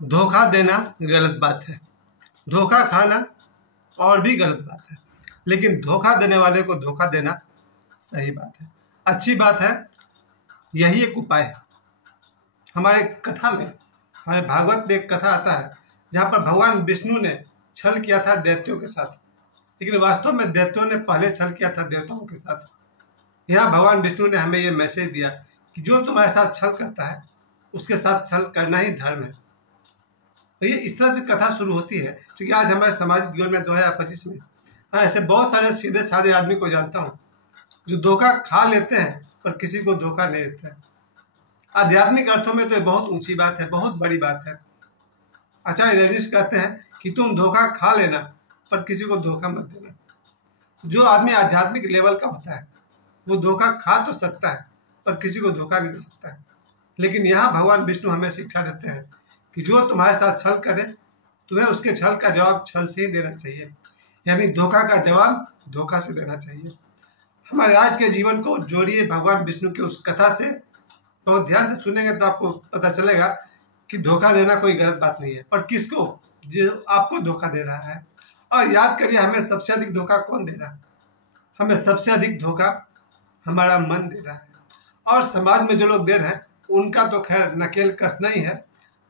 धोखा देना गलत बात है, धोखा खाना और भी गलत बात है, लेकिन धोखा देने वाले को धोखा देना सही बात है, अच्छी बात है। यही एक उपाय है। हमारे कथा में, हमारे भागवत में एक कथा आता है जहाँ पर भगवान विष्णु ने छल किया था दैत्यों के साथ, लेकिन वास्तव में दैत्यों ने पहले छल किया था देवताओं के साथ। यहाँ भगवान विष्णु ने हमें ये मैसेज दिया कि जो तुम्हारे साथ छल करता है उसके साथ छल करना ही धर्म है। तो ये इस तरह से कथा शुरू होती है, क्योंकि आज हमारे सामाजिक जीवन में 2025 में ऐसे बहुत सारे सीधे साधे आदमी को जानता हूँ जो धोखा खा लेते हैं पर किसी को धोखा नहीं देते हैं। आध्यात्मिक अर्थों में तो ये बहुत ऊंची बात है, बहुत बड़ी बात है। आचार्य रजनीश कहते हैं कि तुम धोखा खा लेना पर किसी को धोखा मत देना। जो आदमी आध्यात्मिक लेवल का होता है वो धोखा खा तो सकता है पर किसी को धोखा नहीं दे सकता है। लेकिन यहाँ भगवान विष्णु हमें शिक्षा देते हैं कि जो तुम्हारे साथ छल करे तुम्हें उसके छल का जवाब छल से ही देना चाहिए, यानी धोखा का जवाब धोखा से देना चाहिए। हमारे आज के जीवन को जोड़िए भगवान विष्णु की उस कथा से। बहुत ध्यान से सुनेंगे तो आपको पता चलेगा कि धोखा देना कोई गलत बात नहीं है, पर किसको? जो आपको धोखा दे रहा है। और याद करिए, हमें सबसे अधिक धोखा कौन दे रहा है? हमें सबसे अधिक धोखा हमारा मन दे रहा है। और समाज में जो लोग दे रहे हैं उनका तो खैर नकेल कस नहीं है,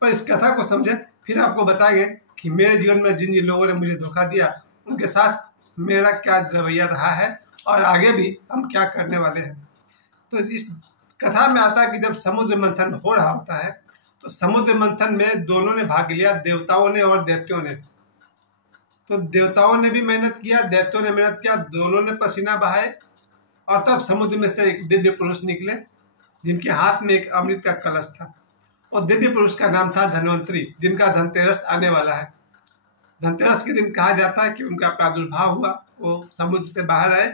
पर इस कथा को समझे फिर आपको बताएंगे कि मेरे जीवन में जिन जिन लोगों ने मुझे धोखा दिया उनके साथ मेरा क्या रवैया रहा है और आगे भी हम क्या करने वाले हैं। तो इस कथा में आता है कि जब समुद्र मंथन हो रहा होता है तो समुद्र मंथन में दोनों ने भाग लिया, देवताओं ने और दैत्यों ने। तो देवताओं ने भी मेहनत किया, दैत्यों ने मेहनत किया, दोनों ने पसीना बहाए और तब समुद्र में से एक दिव्य पुरुष निकले जिनके हाथ में एक अमृत का कलश था। और दिव्य पुरुष का नाम था धन्वंतरी, जिनका धनतेरस आने वाला है। धनतेरस के दिन कहा जाता है कि उनका प्रादुर्भाव हुआ, वो समुद्र से बाहर आए।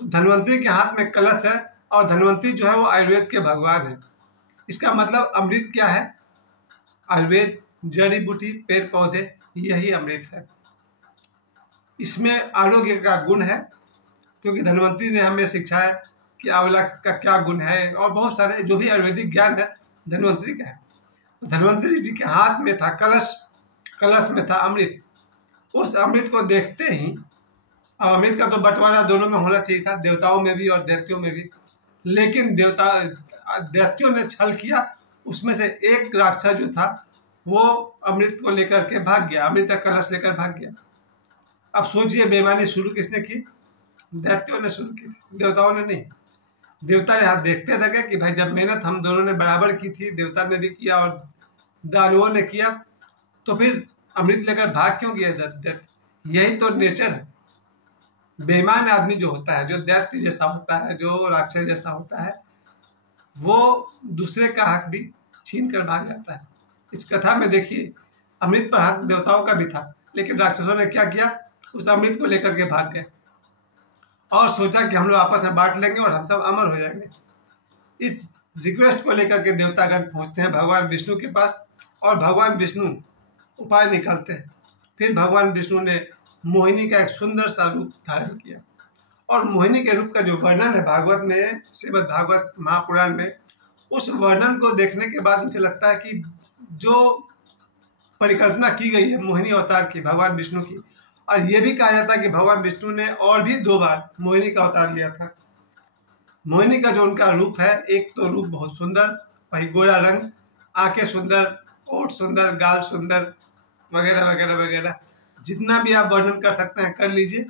तो धन्वंतरी के हाथ में कलश है और धन्वंतरी जो है वो आयुर्वेद के भगवान है। इसका मतलब अमृत क्या है? आयुर्वेद, जड़ी बूटी, पेड़ पौधे, यही अमृत है। इसमें आरोग्य का गुण है, क्योंकि धन्वंतरी ने हमें सिखाया कि आंवला का क्या गुण है और बहुत सारे जो भी आयुर्वेदिक ज्ञान है धन्वंतरी का है। धन्वंतरी जी के हाथ में था कलश, कलश में था अमृत। उस अमृत को देखते ही, अब अमृत का तो बंटवारा दोनों में होना चाहिए था, देवताओं में भी और दैत्यों में भी, लेकिन दैत्यों ने छल किया। उसमें से एक राक्षस जो था वो अमृत को लेकर के भाग गया, अमृत का कलश लेकर भाग गया। अब सोचिए बेईमानी शुरू किसने की? दैत्यों ने शुरू की थी, देवताओं ने नहीं। देवता यहाँ देखते रह गए कि भाई जब मेहनत हम दोनों ने बराबर की थी, देवता ने भी किया और दानवों ने किया, तो फिर अमृत लेकर भाग क्यों गया दैत्य? यही तो नेचर है। बेईमान आदमी जो होता है, जो दैत्य जैसा होता है, जो राक्षस जैसा होता है, वो दूसरे का हक भी छीन कर भाग जाता है। इस कथा में देखिए, अमृत पर हक देवताओं का भी था, लेकिन राक्षसों ने क्या किया? उस अमृत को लेकर के भाग गए और सोचा कि हम लोग आपस में बांट लेंगे और हम सब अमर हो जाएंगे। इस रिक्वेस्ट को लेकर के देवतागण पहुंचते हैं भगवान विष्णु के पास और भगवान विष्णु उपाय निकालते हैं। फिर भगवान विष्णु ने मोहिनी का एक सुंदर सा रूप धारण किया और मोहिनी के रूप का जो वर्णन है भागवत में, श्रीमद् भागवत महापुराण में, उस वर्णन को देखने के बाद मुझे लगता है कि जो परिकल्पना की गई है मोहिनी अवतार की, भगवान विष्णु की, और ये भी कहा जाता है कि भगवान विष्णु ने और भी 2 बार मोहिनी का अवतार लिया था। मोहिनी का जो उनका रूप है, एक तो रूप बहुत सुंदर, वही गोरा रंग, आंखें सुंदर, ओठ सुंदर, गाल सुंदर, वगैरह वगैरह वगैरह, जितना भी आप वर्णन कर सकते हैं कर लीजिए।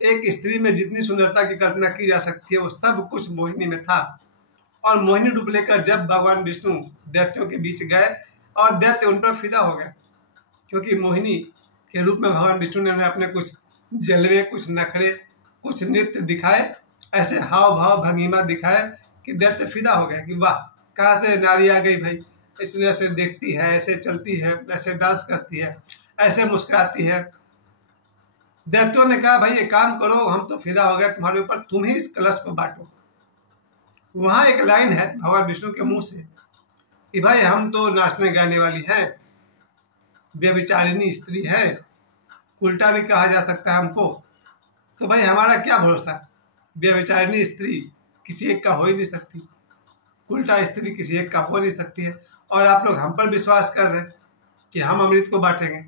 एक स्त्री में जितनी सुंदरता की कल्पना की जा सकती है वो सब कुछ मोहिनी में था। और मोहिनी रूप लेकर जब भगवान विष्णु दैत्यों के बीच गए और दैत्य उन पर फिदा हो गए, क्योंकि मोहिनी के रूप में भगवान विष्णु ने उन्हें अपने कुछ जलवे, कुछ नखरे, कुछ नृत्य दिखाए, ऐसे हाव भाव भंगिमा दिखाए कि दैत्य फिदा हो गए कि वाह, कहाँ से नारी आ गई भाई, इसने ऐसे देखती है, ऐसे चलती है, ऐसे डांस करती है, ऐसे मुस्कुराती है। दैत्यों ने कहा भाई एक काम करो, हम तो फिदा हो गए तुम्हारे ऊपर, तुम ही इस कलश को बांटो। वहां एक लाइन है भगवान विष्णु के मुंह से कि भाई हम तो नाचने गाने वाली हैं, व्यभिचारिणी स्त्री है, उल्टा भी कहा जा सकता है हमको, तो भाई हमारा क्या भरोसा? व्यभिचारिणी स्त्री किसी एक का हो ही नहीं सकती, उल्टा स्त्री किसी एक का हो नहीं सकती है, और आप लोग हम पर विश्वास कर रहे हैं। कि हम अमृत को बांटेंगे।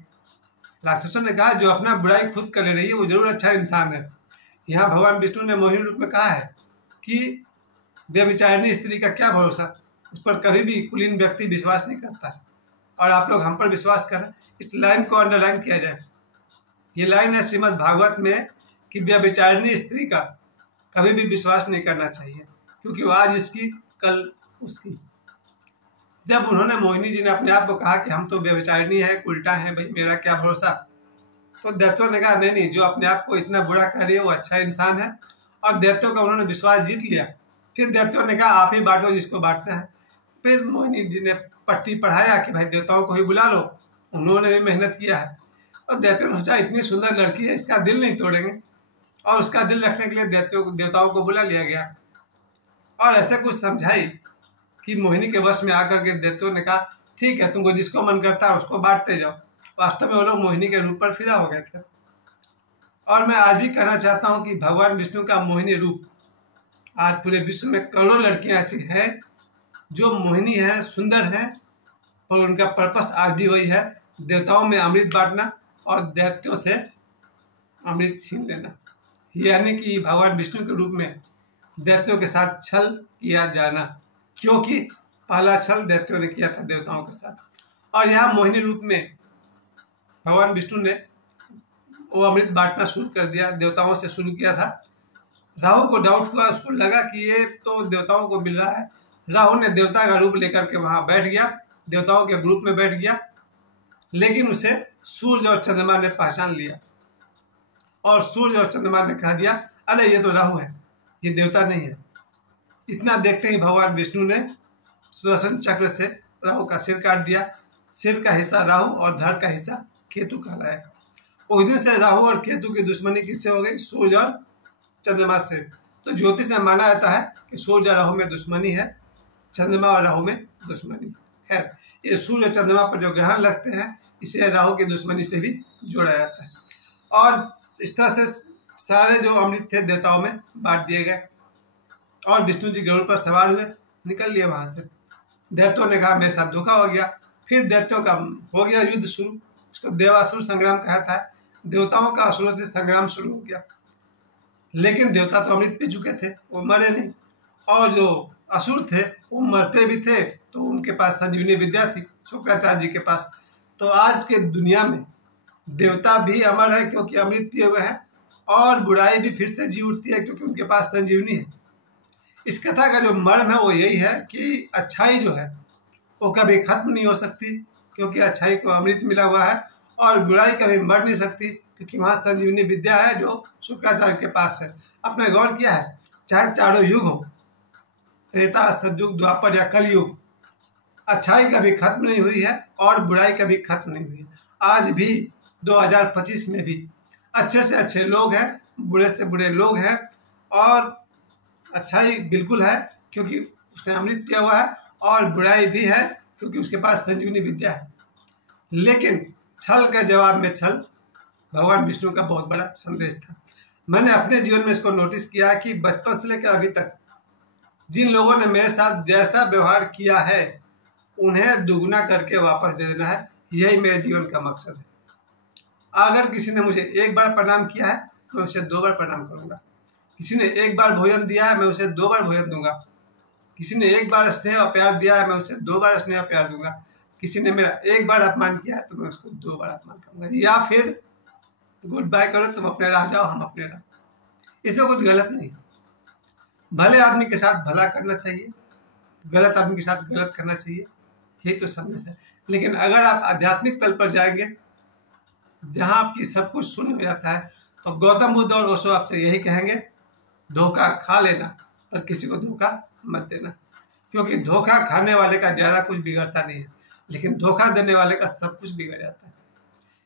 राक्षसों ने कहा जो अपना बुराई खुद कर ले रही है वो जरूर अच्छा इंसान है। यहाँ भगवान विष्णु ने मोहिनी रूप में कहा है कि व्यभिचारिणी स्त्री का क्या भरोसा, उस पर कभी भी कुलीन व्यक्ति विश्वास नहीं करता है और आप लोग हम पर विश्वास करें। इस लाइन को अंडरलाइन किया जाए। ये लाइन है श्रीमद् भागवत में कि व्यभिचारिणी स्त्री का कभी भी विश्वास नहीं करना चाहिए, क्योंकि वो आज इसकी कल उसकी। जब उन्होंने मोहिनी जी ने अपने आप को कहा कि हम तो व्यभिचारिणी है, उल्टा है, भाई मेरा क्या भरोसा, तो दैत्यों ने कहा नहीं नहीं, जो अपने आप को इतना बुरा कह रही है वो अच्छा इंसान है। और दैत्यों का उन्होंने विश्वास जीत लिया। फिर दैत्यों ने कहा आप ही बांटो जिसको बांटना है। फिर मोहिनी जी ने पट्टी पढ़ाया कि भाई देवताओं को ही बुला लो। उन्होंने भी मेहनत किया है और दैत्यों ने सोचा इतनी सुंदर लड़की है, इसका दिल नहीं तोड़ेंगे, और उसका दिल रखने के लिए देवताओं को बुला लिया गया और ऐसे कुछ समझाई कि मोहिनी के वश में आकर के दैत्यों ने कहा ठीक है, तुमको जिसको मन करता है उसको बांटते जाओ। वास्तव में वो लोग मोहिनी के रूप पर फिदा हो गए थे। और मैं आज भी कहना चाहता हूँ कि भगवान विष्णु का मोहिनी रूप आज पूरे विश्व में करोड़ों लड़कियां ऐसी हैं जो मोहिनी हैं, सुंदर हैं, और उनका पर्पस आज भी वही है, देवताओं में अमृत बांटना और दैत्यों से अमृत छीन लेना। यानी कि भगवान विष्णु के रूप में दैत्यों के साथ छल किया जाना, क्योंकि पहला छल दैत्यों ने किया था देवताओं के साथ। और यहाँ मोहिनी रूप में भगवान विष्णु ने वो अमृत बांटना शुरू कर दिया, देवताओं से शुरू किया था। राहु को डाउट हुआ, उसको लगा कि ये तो देवताओं को मिल रहा है। राहु ने देवता का रूप लेकर के वहां बैठ गया, देवताओं के ग्रुप में बैठ गया, लेकिन उसे सूर्य और चंद्रमा ने पहचान लिया और सूर्य और चंद्रमा ने कह दिया अरे ये तो राहु है, ये देवता नहीं है। इतना देखते ही भगवान विष्णु ने सुदर्शन चक्र से राहु का सिर काट दिया। सिर का हिस्सा राहु और धड़ का हिस्सा केतु कहलाया। उस दिन से राहु और केतु की दुश्मनी किससे हो गई? सूर्य और चंद्रमा से। तो ज्योतिष में माना जाता है कि सूर्य और राहु में दुश्मनी है, चंद्रमा और राहु में दुश्मनी। खैर, ये सूर्य चंद्रमा पर जो ग्रहण लगते हैं इसे राहु की दुश्मनी से भी जोड़ा जाता है। और इस तरह से सारे जो अमृत थे देवताओं में बांट दिए गए और विष्णु जी गरुड़ पर सवार हुए, निकल लिए वहां से। दैत्यों ने कहा मेरे साथ धोखा हो गया। फिर दैत्यों का हो गया युद्ध शुरू, उसको देवासुर संग्राम कहा था। देवताओं का असुरों से संग्राम शुरू हो गया, लेकिन देवता तो अमृत पी चुके थे, वो मरे नहीं। और जो असुर थे वो मरते भी थे, तो उनके पास संजीवनी विद्या थी शुक्राचार्य जी के पास। तो आज के दुनिया में देवता भी अमर है क्योंकि अमृत पिए हुए हैं, और बुराई भी फिर से जी उठती है क्योंकि उनके पास संजीवनी है। इस कथा का जो मर्म है वो यही है कि अच्छाई जो है वो कभी खत्म नहीं हो सकती, क्योंकि अच्छाई को अमृत मिला हुआ है, और बुराई कभी मर नहीं सकती क्योंकि वहाँ संजीवनी विद्या है जो शुक्राचार्य के पास है। आपने गौर किया है, चाहे चारों युग हो, त्रेता, सतयुग, द्वापर या कलयुग, अच्छाई कभी खत्म नहीं हुई है और बुराई कभी खत्म नहीं हुई है। आज भी 2025 में भी अच्छे से अच्छे लोग हैं, बुरे से बुरे लोग हैं, और अच्छाई बिल्कुल है क्योंकि उसने अमृत किया हुआ है, और बुराई भी है क्योंकि उसके पास संजीवनी विद्या है। लेकिन छल के जवाब में छल भगवान विष्णु का बहुत बड़ा संदेश था। मैंने अपने जीवन में इसको नोटिस किया कि बचपन से लेकर अभी तक जिन लोगों ने मेरे साथ जैसा व्यवहार किया है उन्हें दुगना करके वापस दे देना है, यही मेरे जीवन का मकसद है। अगर किसी ने मुझे एक बार प्रणाम किया है मैं उसे 2 बार प्रणाम करूंगा। किसी ने एक बार भोजन दिया है मैं उसे 2 बार भोजन दूंगा। किसी ने एक बार स्नेह और प्यार दिया है मैं उसे 2 बार स्नेह और प्यार दूंगा। किसी ने मेरा एक बार अपमान किया है तो मैं उसको 2 बार अपमान करूंगा। या फिर गुड बाय करो, तुम अपने राह जाओ, हम अपने राह। इसमें कुछ गलत नहीं। भले आदमी के साथ भला करना चाहिए, गलत आदमी के साथ गलत करना चाहिए, यही तो संदेश है। लेकिन अगर आप आध्यात्मिक तल पर जाएंगे जहां आपकी सब कुछ शून्य हो जाता है, तो गौतम बुद्ध और ओशो आपसे यही कहेंगे, धोखा खा लेना पर किसी को धोखा मत देना। क्योंकि धोखा खाने वाले का ज्यादा कुछ बिगड़ता नहीं है, लेकिन धोखा देने वाले का सब कुछ बिगड़ जाता है।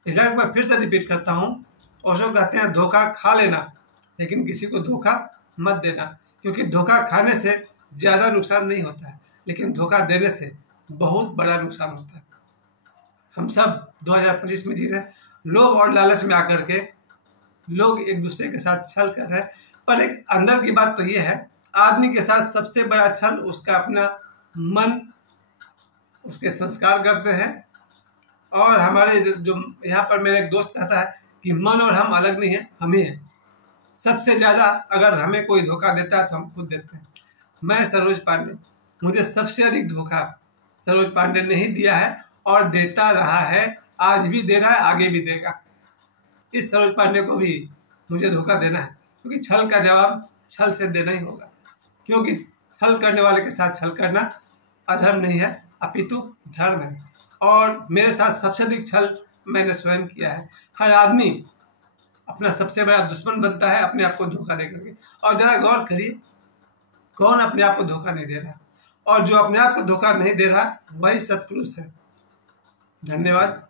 इसलिए मैं फिर से रिपीट करता हूँ, ओशो कहते हैं धोखा खा लेना लेकिन किसी को धोखा मत देना। क्योंकि धोखा खाने से ज्यादा नुकसान नहीं होता है, लेकिन धोखा देने से बहुत बड़ा नुकसान होता है। हम सब 2025 में जी रहे हैं, लोभ और लालच में आकर के लोग एक दूसरे के साथ छल कर रहे हैं। पर एक अंदर की बात तो ये है, आदमी के साथ सबसे बड़ा छल उसका अपना मन, उसके संस्कार करते हैं। और हमारे जो यहाँ पर मेरा एक दोस्त कहता है कि मन और हम अलग नहीं है, हम ही हैं। सबसे ज़्यादा अगर हमें कोई धोखा देता है तो हम खुद देते हैं। मैं सरोज पांडे, मुझे सबसे अधिक धोखा सरोज पांडे ने ही दिया है और देता रहा है, आज भी दे रहा है, आगे भी देगा। इस सरोज पांडे को भी मुझे धोखा देना है, क्योंकि छल का जवाब छल से देना ही होगा। क्योंकि छल करने वाले के साथ छल करना अधर्म नहीं है, अपितु धर्म है। और मेरे साथ सबसे अधिक छल मैंने स्वयं किया है। हर आदमी अपना सबसे बड़ा दुश्मन बनता है अपने आप को धोखा दे करके। और जरा गौर करिए, कौन अपने आप को धोखा नहीं दे रहा, और जो अपने आप को धोखा नहीं दे रहा वही सत्पुरुष है। धन्यवाद।